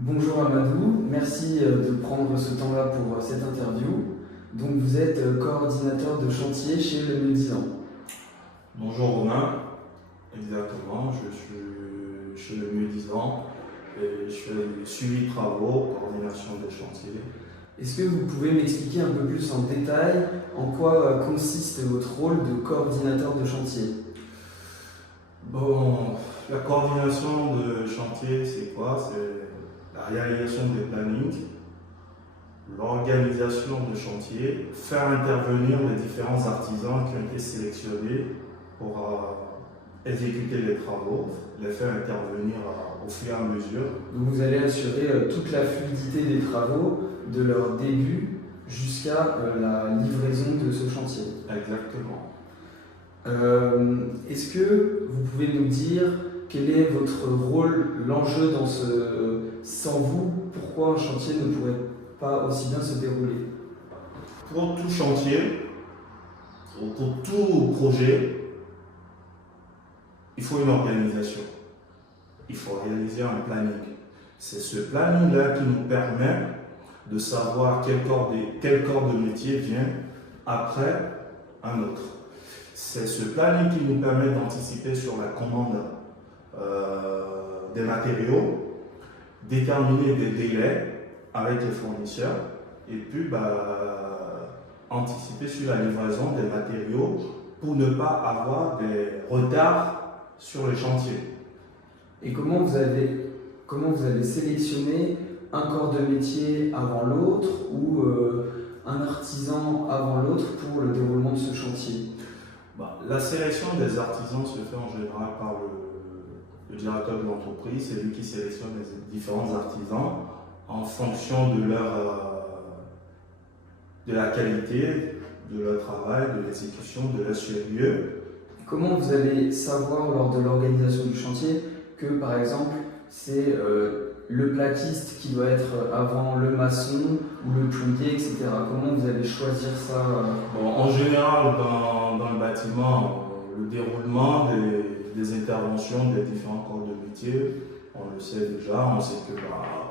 Bonjour Amadou, merci de prendre ce temps-là pour cette interview. Donc vous êtes coordinateur de chantier chez Le Médisant. Bonjour Romain, exactement, je suis chez Le Médisant et je fais du suivi de travaux, coordination des chantiers. Est-ce que vous pouvez m'expliquer un peu plus en détail en quoi consiste votre rôle de coordinateur de chantier? Bon, la coordination de chantier, c'est quoi? C'est la réalisation des plannings, l'organisation de chantier, faire intervenir les différents artisans qui ont été sélectionnés pour exécuter les travaux, les faire intervenir au fur et à mesure. Donc vous allez assurer toute la fluidité des travaux, de leur début jusqu'à la livraison de ce chantier. Exactement. Est-ce que vous pouvez nous dire quel est votre rôle, l'enjeu dans ce... Sans vous, pourquoi un chantier ne pourrait pas aussi bien se dérouler? Pour tout chantier, ou pour tout projet, il faut une organisation. Il faut réaliser un planning. C'est ce planning-là qui nous permet de savoir quel corps de métier vient après un autre. C'est ce planning qui nous permet d'anticiper sur la commande des matériaux, déterminer des délais avec les fournisseurs et puis anticiper sur la livraison des matériaux pour ne pas avoir des retards sur le chantier. Et comment vous avez sélectionné un corps de métier avant l'autre ou un artisan avant l'autre pour le déroulement de ce chantier? La sélection des artisans se fait en général par le directeur de l'entreprise. C'est lui qui sélectionne les différents artisans en fonction de la qualité de leur travail, de l'exécution, de leur sérieux. Comment vous allez savoir lors de l'organisation du chantier que par exemple c'est le plaquiste qui doit être avant le maçon ou le plombier, etc. Comment vous allez choisir ça? En général, dans le bâtiment, le déroulement des interventions des différents corps de métier, on le sait déjà. On sait que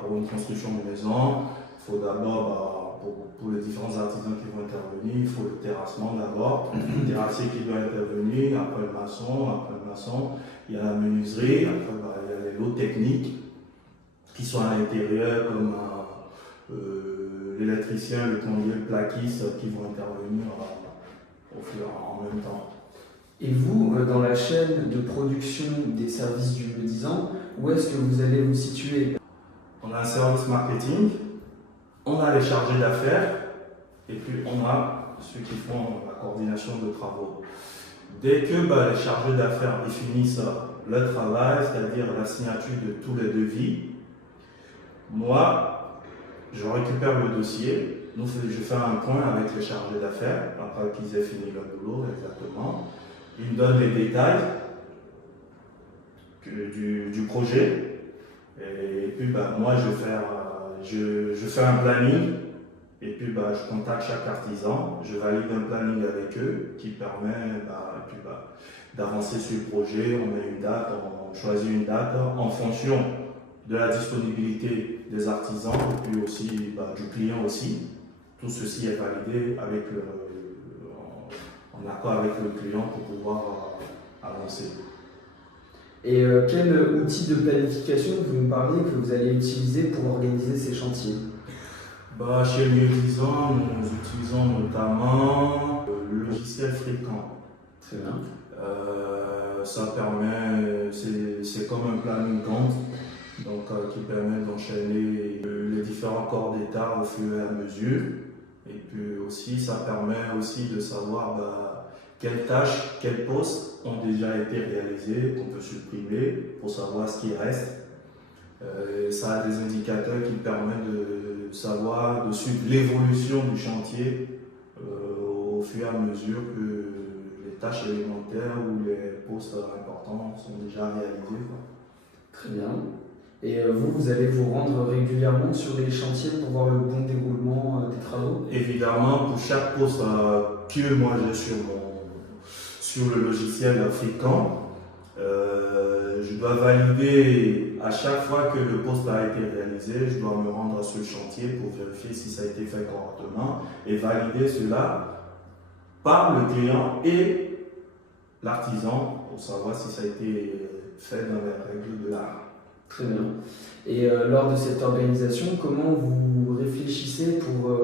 pour une construction de maison, il faut d'abord, pour les différents artisans qui vont intervenir, il faut le terrassement d'abord, le terrassier qui doit intervenir, après le maçon, il y a la menuiserie, après il y a les lots techniques qui sont à l'intérieur comme l'électricien, le plombier, le plaquiste qui vont intervenir en même temps. Et vous, dans la chaîne de production des services du Médisant, où est-ce que vous allez vous situer? On a un service marketing, on a les chargés d'affaires et puis on a ceux qui font la coordination de travaux. Dès que les chargés d'affaires définissent le travail, c'est-à-dire la signature de tous les devis, moi, je récupère le dossier, je fais un point avec les chargés d'affaires, après qu'ils aient fini leur boulot exactement. Ils me donnent les détails du projet, et puis moi je fais un planning, et puis je contacte chaque artisan, je valide un planning avec eux qui permet d'avancer sur le projet. On met une date, on choisit une date en fonction de la disponibilité des artisans et puis aussi du client aussi. Tout ceci est validé en accord avec le client pour pouvoir avancer. Et quel outil de planification vous me parlez que vous allez utiliser pour organiser ces chantiers? Chez Le Médisant, nous utilisons notamment le logiciel Fréquent. Très bien. Ça permet, c'est comme un planning Gantt, qui permet d'enchaîner les différents corps d'état au fur et à mesure. Et puis aussi, ça permet aussi de savoir quelles tâches, quels postes ont déjà été réalisés, qu'on peut supprimer pour savoir ce qui reste. Ça a des indicateurs qui permettent de savoir, de suivre l'évolution du chantier au fur et à mesure que les tâches élémentaires ou les postes importants sont déjà réalisés. Très bien. Et vous allez vous rendre régulièrement sur les chantiers pour voir le bon déroulement des travaux? Évidemment, pour chaque poste que moi j'ai sur le logiciel Fréquent, je dois valider à chaque fois que le poste a été réalisé, je dois me rendre sur le chantier pour vérifier si ça a été fait correctement et valider cela par le client et l'artisan pour savoir si ça a été fait dans les règles de l'art. Très bien. Et lors de cette organisation, comment vous réfléchissez pour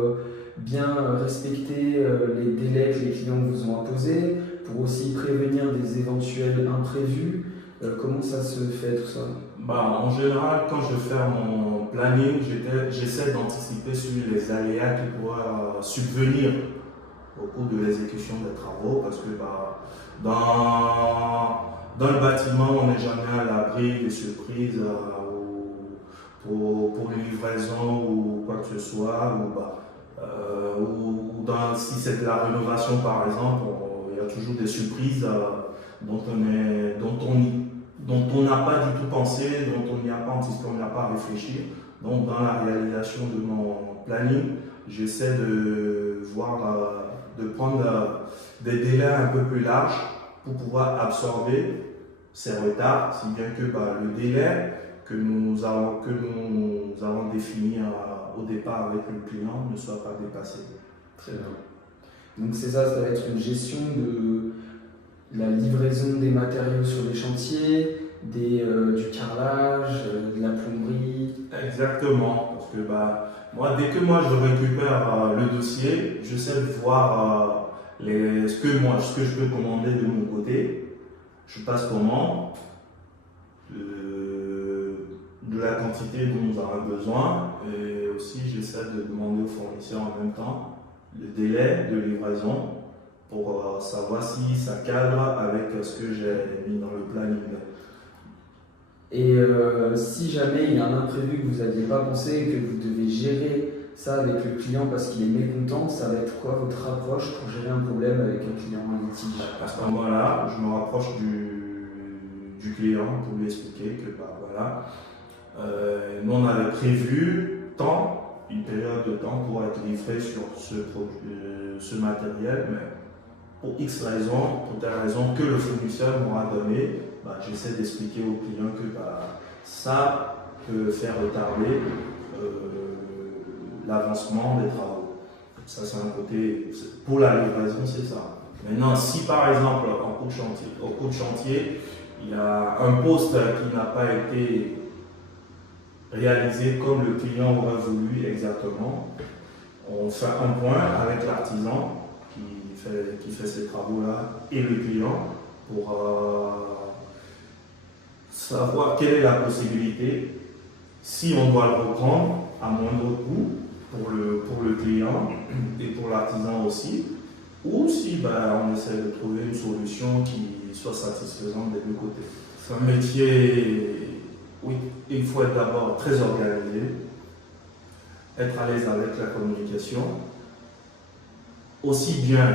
bien respecter les délais que les clients vous ont imposés, pour aussi prévenir des éventuels imprévus? Comment ça se fait tout ça? En général, quand je fais mon planning, j'essaie d'anticiper sur les aléas qui pourraient subvenir au cours de l'exécution des travaux parce que dans le bâtiment, on n'est jamais à l'abri des surprises pour les livraisons ou quoi que ce soit. Si c'est de la rénovation par exemple, il y a toujours des surprises dont on n'a pas du tout pensé, dont on n'y a pas anticipé, on n'a pas réfléchi. Donc dans la réalisation de mon planning, j'essaie de prendre des délais un peu plus larges pour pouvoir absorber ces retards, si bien que le délai que nous avons défini au départ avec le client ne soit pas dépassé. Très bien. Donc c'est ça va être une gestion de la livraison des matériaux sur les chantiers, du carrelage, de la plomberie. Exactement, parce que dès que je récupère le dossier, j'essaie de voir ce que je peux commander de mon côté. Je passe commande de la quantité dont nous avons besoin et aussi j'essaie de demander au fournisseur en même temps le délai de livraison pour savoir si ça cadre avec ce que j'ai mis dans le planning. Et si jamais il y a un imprévu que vous n'aviez pas pensé et que vous devez gérer ça avec le client parce qu'il est mécontent, ça va être quoi votre approche pour gérer un problème avec un client en litige? À ce moment-là, je me rapproche du client pour lui expliquer que nous on avait prévu une période de temps pour être livré sur ce matériel, mais pour X raisons, pour telle raison que le fournisseur m'aura donné, j'essaie d'expliquer au client que ça peut faire retarder l'avancement des travaux. Ça c'est un côté, pour la livraison c'est ça. Maintenant si par exemple au cours de chantier, il y a un poste qui n'a pas été réalisé comme le client aurait voulu exactement, on fait un point avec l'artisan qui fait ces travaux-là et le client pour savoir quelle est la possibilité, si on doit le reprendre à moindre coût pour le client et pour l'artisan aussi, ou si on essaie de trouver une solution qui soit satisfaisante des deux côtés. C'est un métier, oui, il faut être d'abord très organisé, être à l'aise avec la communication, aussi bien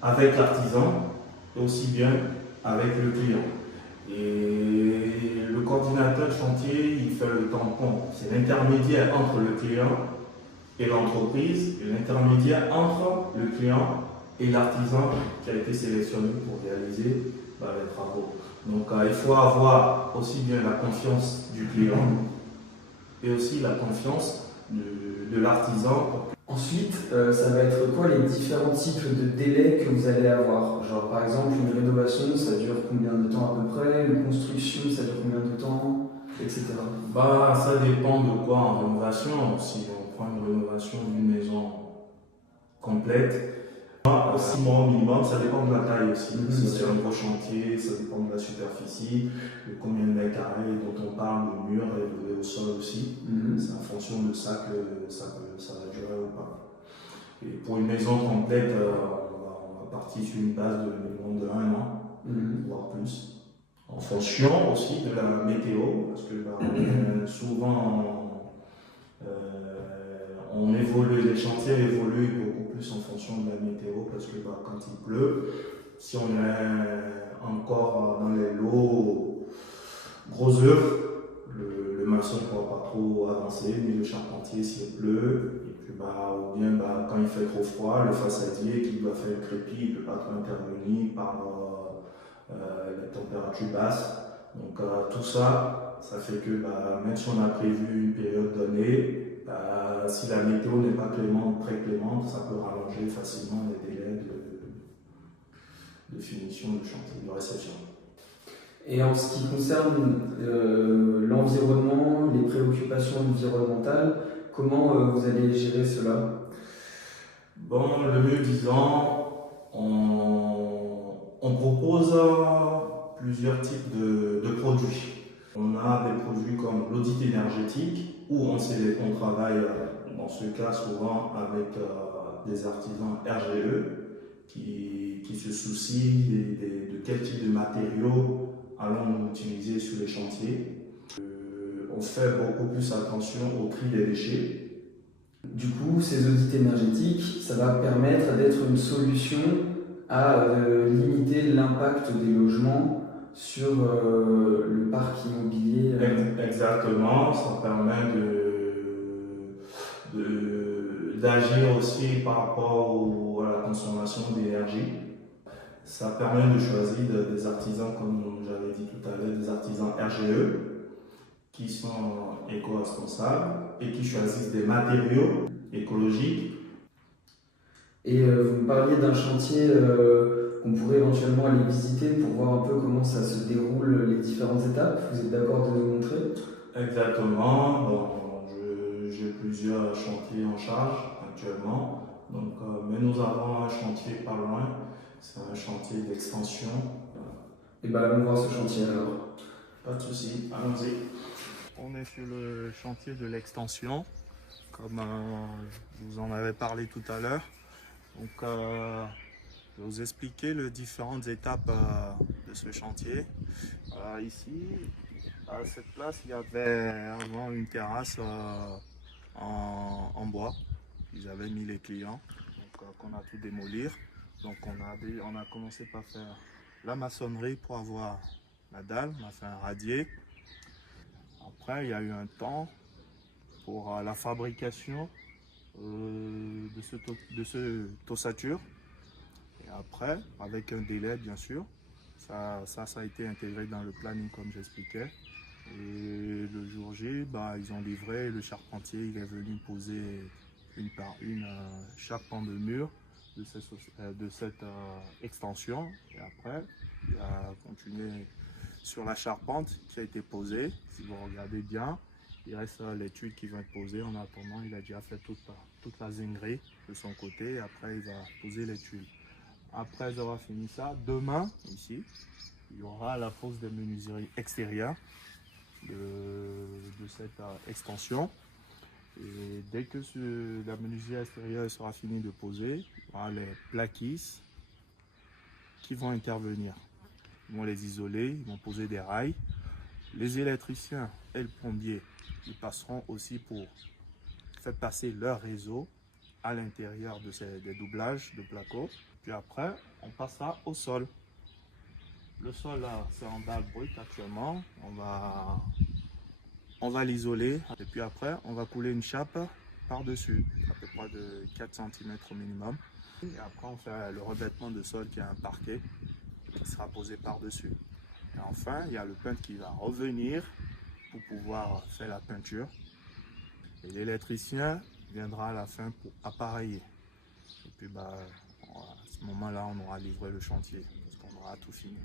avec l'artisan et aussi bien avec le client. Et le coordinateur de chantier, il fait le tampon. C'est l'intermédiaire entre le client et l'entreprise, et l'intermédiaire entre le client et l'artisan qui a été sélectionné pour réaliser les travaux. Donc il faut avoir aussi bien la confiance du client et aussi la confiance de l'artisan. Ensuite, ça va être quoi les différents types de délais que vous allez avoir? Genre par exemple une rénovation, ça dure combien de temps à peu près? Une construction, ça dure combien de temps? Etc. Ça dépend de quoi en rénovation. Si on prend une rénovation d'une maison complète, 6 mois au minimum, ça dépend de la taille aussi. Si c'est un gros chantier, ça dépend de la superficie, de combien de mètres carrés dont on parle, le mur et le sol aussi. C'est en fonction de ça que ça va durer ou pas. Et pour une maison complète, on va partir sur une base de minimum de 1 an, voire plus. En fonction aussi de la météo, parce que souvent les chantiers évoluent beaucoup plus en fonction de la météo, parce que quand il pleut, si on est encore dans les lots gros œuvres, le maçon ne pourra pas trop avancer, mais le charpentier s'il pleut, et puis ou bien quand il fait trop froid, le façadier qui doit faire le crépi, il ne peut pas trop intervenir par les températures basses. Donc tout ça, ça fait que même si on a prévu une période donnée, si la météo n'est pas clémente, très clémente, ça peut rallonger facilement les délais de finition du chantier, de réception. Et en ce qui concerne l'environnement, les préoccupations environnementales, comment vous allez gérer cela? Bon, le mieux disant, on propose plusieurs types de produits. On a des produits comme l'audit énergétique, où on travaille dans ce cas souvent avec des artisans RGE qui se soucient de quel type de matériaux allons-nous utiliser sur les chantiers. On fait beaucoup plus attention au tri des déchets. Du coup, ces audits énergétiques, ça va permettre d'être une solution à limiter l'impact des logements sur le parc immobilier. Exactement, ça permet d'agir aussi par rapport à la consommation d'énergie. Ça permet de choisir des artisans, comme j'avais dit tout à l'heure, des artisans RGE qui sont éco-responsables et qui choisissent des matériaux écologiques. Et vous me parliez d'un chantier qu'on pourrait éventuellement aller visiter pour voir un peu comment ça se déroule, les différentes étapes. Vous êtes d'accord de nous montrer? Exactement. Bon, j'ai plusieurs chantiers en charge actuellement. Donc, mais nous avons un chantier pas loin. C'est un chantier d'extension. Et bien, allons voir ce chantier alors. Pas de souci, allons-y. On est sur le chantier de l'extension, comme je vous en avais parlé tout à l'heure. Donc, je vais vous expliquer les différentes étapes de ce chantier. Ici, à cette place, il y avait avant une terrasse en bois. Ils avaient mis les clients, donc qu'on a tout démolir. Donc, on a commencé par faire la maçonnerie pour avoir la dalle. On a fait un radier. Après, il y a eu un temps pour la fabrication de ce tossature. Et après, avec un délai bien sûr, ça a été intégré dans le planning comme j'expliquais. Et le jour J, ils ont livré, le charpentier il est venu poser une par une chaque pan de mur de cette extension. Et après, il a continué sur la charpente qui a été posée. Si vous regardez bien, il reste les tuiles qui vont être posées. En attendant, il a déjà fait toute la zinguerie de son côté. Et après, il va poser les tuiles. Après avoir fini ça, demain, ici, il y aura la pose des menuiseries extérieures de cette extension. Et dès que la menuiserie extérieure sera finie de poser, il y aura les plaquistes qui vont intervenir. Ils vont les isoler, ils vont poser des rails. Les électriciens et le plombier, ils passeront aussi pour faire passer leur réseau à l'intérieur des doublages de placo. Puis après, on passera au sol. Le sol là, c'est en dalle brute actuellement. On va l'isoler et puis après, on va couler une chape par-dessus, à peu près de 4 cm au minimum. Et après, on fait le revêtement de sol qui est un parquet qui sera posé par-dessus. Et enfin, il y a le peintre qui va revenir pour pouvoir faire la peinture. Et l'électricien viendra à la fin pour appareiller. Et puis à ce moment-là, on aura livré le chantier, parce qu'on aura tout fini.